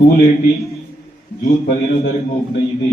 School ఏంటి? June పదిహేనో తారీఖున ఓపెన్ అయ్యింది.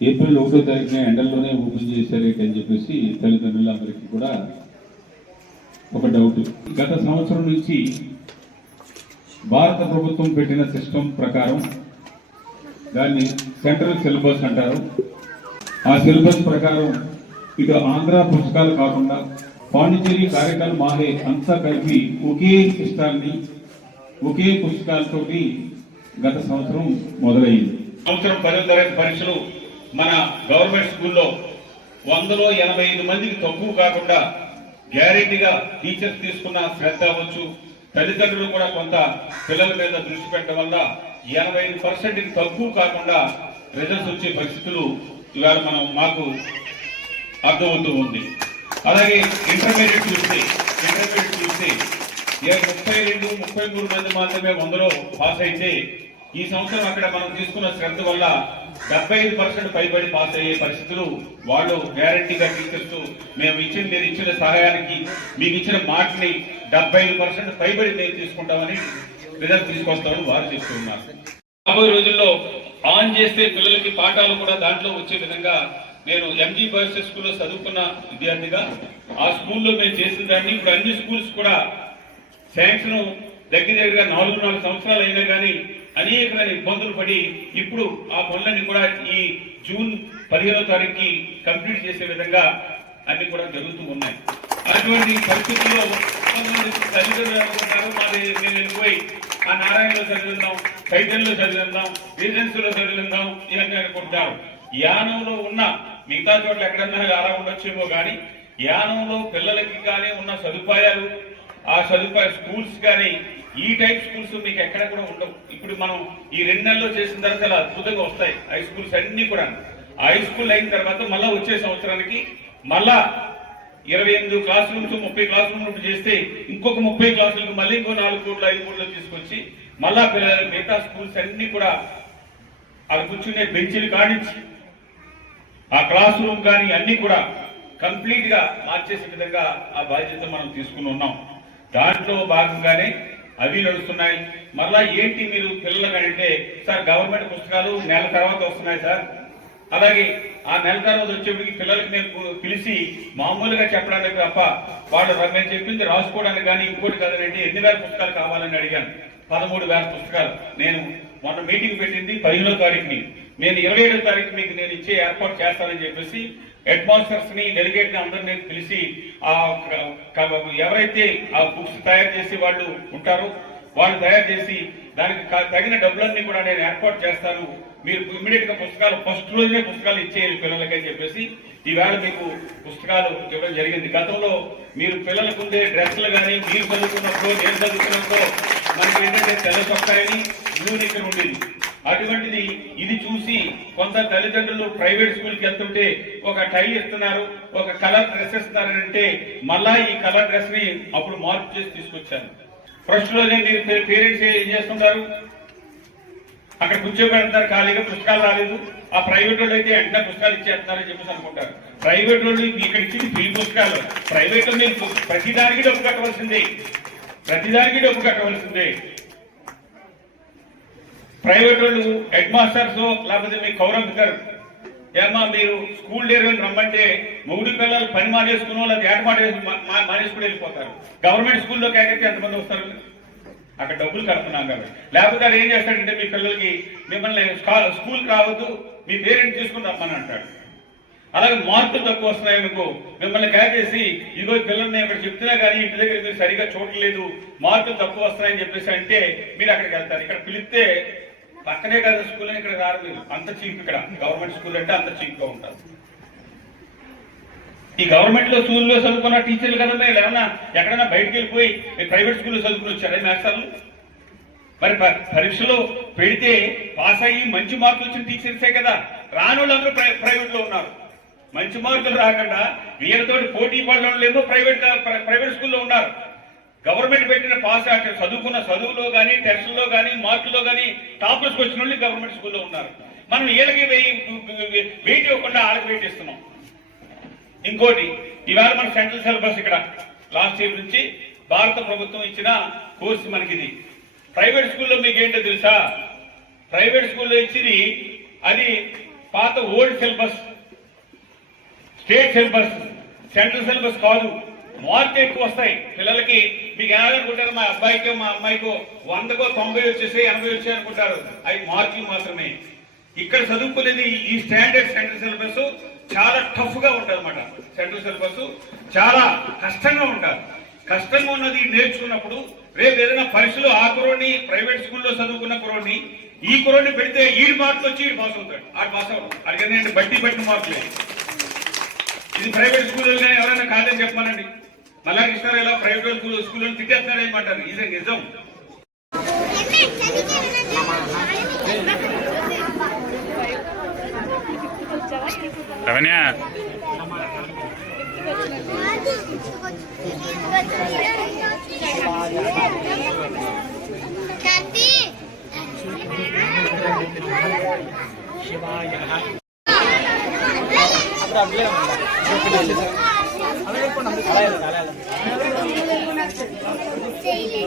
ఏప్రిల్ ఒకటో తారీఖున ఎండల్లోనే ఓపెన్ చేశారేంటి అని చెప్పేసి తల్లిదండ్రులందరికీ కూడా ఒక డౌట్. గత సంవత్సరం నుంచి భారత ప్రభుత్వం పెట్టిన సిస్టమ్ ప్రకారం దాన్ని సెంట్రల్ సిలబస్ అంటారు. ఆ సిలబస్ ప్రకారం ఇక ఆంధ్ర పుస్తకాలు కాకుండా పాండిచేరి కార్యక్రమం మాహే అంతా కలిపి ఒకే సిస్టాన్ని ఒకే పుస్తకాలతోటి గత సంవత్సరం మొదలైంది. సంవత్సరం పదో తరగతి పరీక్షలు మన గవర్నమెంట్ స్కూల్లో వందలో ఎనభై ఐదు మందికి తక్కువ కాకుండా గ్యారెంటీగా టీచర్స్ తీసుకున్న శ్రద్ధ అవ్వచ్చు. తల్లిదండ్రులు కూడా కొంత పిల్లల మీద దృష్టి పెట్టడం వల్ల ఎనభై ఐదు పర్సెంట్ తక్కువ కాకుండా రిజల్ట్స్ వచ్చే పరిస్థితులు ఇవాళ మనం మాకు అర్థమవుతూ ఉంది. అలాగే ఇంటర్మీడియట్ చూస్తే ఇంటర్మీడియట్ చూస్తే ఏ ముప్పై రెండు ముప్పై మూడు మంది మాత్రమే వందలో పాస్ అయితే ఈ సంవత్సరం అక్కడ మనం తీసుకున్న శ్రద్ధ వల్ల డెబ్బై ఐదు పర్సెంట్ పైబడి పాస్ అయ్యే పరిస్థితులు వాళ్ళు గ్యారంటీగా తీసుకొస్తూ మేము ఇచ్చిన మీరు ఇచ్చిన సహాయానికి మీకు ఇచ్చిన మాటని డెబ్బై ఐదు పర్సెంట్ పైబడి మేము తీసుకుంటామని రిజల్ట్ తీసుకొస్తామని వారు చెప్తున్నారు రాబోయే రోజుల్లో ఆన్ చేస్తే పిల్లలకి పాఠాలు కూడా దాంట్లో వచ్చే విధంగా నేను ఎంజీ బాయ్స్ స్కూల్లో చదువుకున్న విద్యార్థిగా ఆ స్కూల్లో మేము చేసిన దాన్ని ఇప్పుడు అన్ని స్కూల్స్ కూడా శాంక్షన్ దగ్గర దగ్గరగా నాలుగు నాలుగు సంవత్సరాలు అయినా కానీ అనేకమైన ఇబ్బందులు పడి ఇప్పుడు ఆ పనులన్నీ కూడా ఈ జూన్ పదిహేనో తారీఖుకి కంప్లీట్ చేసే విధంగా అన్ని కూడా జరుగుతూ ఉన్నాయి. అటువంటి పరిస్థితుల్లో కొంతమంది తల్లిదండ్రులు అనుకుంటారు మాది మేము వెళ్ళిపోయి ఆ నారాయణలో చదివిందాం చైతన్యలో చదివిందాం రీజెన్సీలో చదివిందాం ఇవన్నీ అనుకుంటారు యానంలో ఉన్న మిగతా చోట్ల ఎక్కడన్నా అలా ఉండొచ్చేమో కానీ యానంలో పిల్లలకి కానీ ఉన్న సదుపాయాలు ఆ సదుపాయ స్కూల్స్ కానీ ఈ టైప్ స్కూల్స్ మీకు ఎక్కడ కూడా ఉండవు. ఇప్పుడు మనం ఈ రెండు నెలల్లో చేసిన తర్వాత చాలా అద్భుతంగా వస్తాయి హై స్కూల్స్ అన్ని కూడా. హై స్కూల్ అయిన తర్వాత మళ్ళా వచ్చే సంవత్సరానికి మళ్ళా ఇరవై ఎనిమిది క్లాస్ రూమ్స్ ముప్పై క్లాస్ రూమ్స్ చేస్తే ఇంకొక ముప్పై క్లాసులకు మళ్ళీ ఇంకో నాలుగు కోట్లు ఐదు కోట్లు తీసుకొచ్చి మళ్ళా పిల్లల మిగతా స్కూల్స్ అన్ని కూడా అవి కూర్చునే బెంచీలు కానించి ఆ క్లాస్ రూమ్ కానీ అన్ని కూడా కంప్లీట్గా మార్చేసే విధంగా ఆ బాధ్యత మనం తీసుకుని ఉన్నాం. దాంట్లో భాగంగానే అవి నడుస్తున్నాయి. మరలా ఏంటి మీరు పిల్లలకు అంటే సార్ గవర్నమెంట్ పుస్తకాలు నెల తర్వాత వస్తున్నాయి సార్. అలాగే ఆ నెల తర్వాత వచ్చేప్పటికి పిల్లలకి మేము పిలిచి మామూలుగా చెప్పడానికి తప్ప వాళ్ళు మేము చెప్పింది రాసుకోవడానికి కానీ ఇంకోటి కదనండి ఎన్ని వేల పుస్తకాలు కావాలని అడిగాను. పదమూడు వేల పుస్తకాలు. నేను మొన్న మీటింగ్ పెట్టింది పదిహేనో తారీఖుని. నేను ఇరవై ఏడో తారీఖు మీకు నేను ఇచ్చే ఏర్పాటు చేస్తానని చెప్పేసి హెడ్ మాస్టర్స్ని డెలిగేట్ని అందరినీ పిలిచి ఆ ఎవరైతే ఆ బుక్స్ తయారు చేసి వాళ్ళు ఉంటారో వాళ్ళు తయారు చేసి దానికి తగిన డబ్బులన్నీ కూడా నేను ఏర్పాటు చేస్తాను. మీరు ఇమీడియట్గా పుస్తకాలు ఫస్ట్ రోజునే పుస్తకాలు ఇచ్చేయాలి పిల్లలకి అని చెప్పేసి ఈవేళ మీకు పుస్తకాలు ఇవ్వడం జరిగింది. గతంలో మీరు పిల్లలకు ఉండే డ్రెస్సులు కానీ మీరు చదువుకున్నప్పుడు నేను చదువుకున్నప్పుడు మనకి ఏంటంటే తెల్ల చొక్కాయని బ్లూ నిక్కర్ ఉండేది. అటువంటిది ఇది చూసి కొంత తల్లిదండ్రులు ప్రైవేట్ స్కూల్కి వెళ్తుంటే ఒక టై ఇస్తున్నారు ఒక కలర్ డ్రెస్ ఇస్తున్నారు అంటే మళ్ళా ఈ కలర్ డ్రెస్ని అప్పుడు మార్పు చేసి తీసుకొచ్చాను ఫస్ట్ రోజే మీరు పేరెంట్స్ ఏం చేస్తుంటారు? అక్కడ కూర్చోబెడతారు ఖాళీగా పుస్తకాలు రాలేదు. ఆ ప్రైవేట్ వాళ్ళు అయితే వెంటనే పుస్తకాలు ఇచ్చేస్తున్నారని చెప్పేసి అనుకుంటారు. ప్రైవేట్ వాళ్ళు ఇక్కడ ఇచ్చింది ఫ్రీ పుస్తకాలు. ప్రైవేట్ మీరు ప్రతిదానికి డబ్బు కట్టవలసిందే. ప్రతిదానికి డబ్బు కట్టవలసిందే. ప్రైవేట్ వాళ్ళు హెడ్ మాస్టర్స్ లేకపోతే మీ కౌరంకర్ ఏమా మీరు స్కూల్ డేర్ రమ్మంటే మొగుడు పిల్లలు పని మానేసుకుని వాళ్ళు ఏట మానేసి మా- మానేసుకుని వెళ్ళిపోతారు. గవర్నమెంట్ స్కూల్లో కేకైతే ఎంతమంది వస్తారు? అక్కడ డబ్బులు కడుతున్నాం కాబట్టి. లేకపోతే ఏం చేస్తాడంటే మీ పిల్లలకి మిమ్మల్ని స్కూల్కి రావద్దు మీ పేరెంట్ తీసుకుని రమ్మని అంటాడు. అలాగే మార్కులు తక్కువ వస్తున్నాయి అనుకో మిమ్మల్ని కాకేసి ఇగో పిల్లల్ని ఇక్కడ చెప్తున్నా కానీ ఇంటి దగ్గర మీరు సరిగా చూడలేదు మార్కులు తక్కువ వస్తున్నాయని చెప్పేసి అంటే మీరు అక్కడికి వెళ్తారు. ఇక్కడ పిలిస్తే పక్కనే కదా స్కూల్ ఇక్కడ రారు మీరు. అంత చీప్ ఇక్కడ. గవర్నమెంట్ స్కూల్ అంటే అంత చీప్గా ఉంటారు. ఈ గవర్నమెంట్లో స్కూల్లో చదువుకున్న టీచర్లు కదా మీరు? ఏమన్నా ఎక్కడైనా బయటకు వెళ్ళిపోయి ప్రైవేట్ స్కూల్లో చదువుకుని వచ్చారా మాస్టర్లు మరి ప- పరీక్షలో పెడితే పాస్ అయ్యి మంచి మార్కులు వచ్చిన టీచర్సే కదా? రాని వాళ్ళందరూ ప్రై- ప్రైవేట్లో ఉన్నారు. మంచి మార్కులు రాకుండా వీళ్ళతో పోటీ పడలేమో ప్రైవేట్ ప్ర- ప్రైవేట్ స్కూల్లో ఉన్నారు. గవర్నమెంట్ పెట్టిన పాస్ అంటే చదువుకున్న చదువులో కానీ టెస్ట్లో కానీ మార్కుల్లో కానీ టాపర్స్కి వచ్చిన వాళ్ళు గవర్నమెంట్ స్కూల్లో ఉన్నారు. మనం వీళ్ళకి వెయ్యి- వెయిట్ ఇవ్వకుండా వాళ్ళకి వెయిట్ ఇస్తున్నాం. ఇంకోటి ఇవాళ మన సెంట్రల్ సిలబస్ ఇక్కడ లాస్ట్ ఇయర్ నుంచి భారత ప్రభుత్వం ఇచ్చిన కోర్సు మనకి ఇది ప్రైవేట్ స్కూల్లో మీకు ఏంటో తెలుసా? ప్రైవేట్ స్కూల్లో ఇచ్చింది అది పాత old syllabus state syllabus central syllabus కాదు. మార్క్ ఎక్కువ వస్తాయి. పిల్లలకి మీకు ఏమనుకుంటారు మా అబ్బాయికో మా అమ్మాయికో వందకో తొంభై వచ్చేసి ఎనభై వచ్చాయి అనుకుంటారు. అవి మార్కులు మాత్రమే. ఇక్కడ చదువుకునేది ఈ స్టాండర్డ్ సెంట్రల్ సిలబస్ చాలా టఫ్గా ఉంటుంది అనమాట సెంట్రల్ సిలబస్ చాలా కష్టంగా ఉంటారు కష్టంగా ఉన్నది నేర్చుకున్నప్పుడు రేపు ఏదైనా పరీక్షలో ఆ కురోని ప్రైవేట్ స్కూల్లో చదువుకున్న కురోని ఈ కురోని పెడితే ఈ మార్కులు వచ్చి ఈడు పాస్ అవుతాడు. ఆడు పాస్ అవుతాడు అడిగిన బట్టి బట్టి మార్కులే. ఇది ప్రైవేట్ స్కూల్లో ఎవరైనా కాదని చెప్పమనండి. మళ్ళా ఇస్తారు ఇలా ప్రైవేట్ స్కూల్ స్కూల్లో తిట్టేస్తున్నారు ఏమంటారు? ఇది నిజం. రవణ్య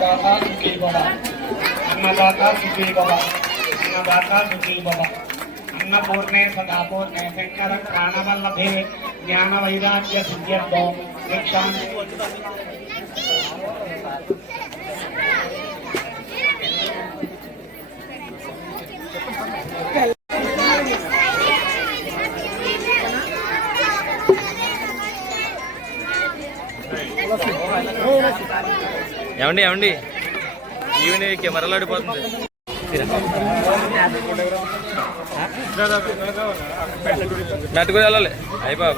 अन्नदाता सुखी बाबा अन्नदाता सुखी बाबा अन्नदाता सुखी बाबा अन्नपूर्णे सदापूर्णे शंकर प्राणवल्लभे ज्ञान वैराग्य सिद्ध्यर्थो दीक्षा ఏమండి ఏమండి? ఈవినింగ్ కెమెరాలు ఆడిపోతుంది. నట్టుకుని వెళ్ళాలి. అయిపోయి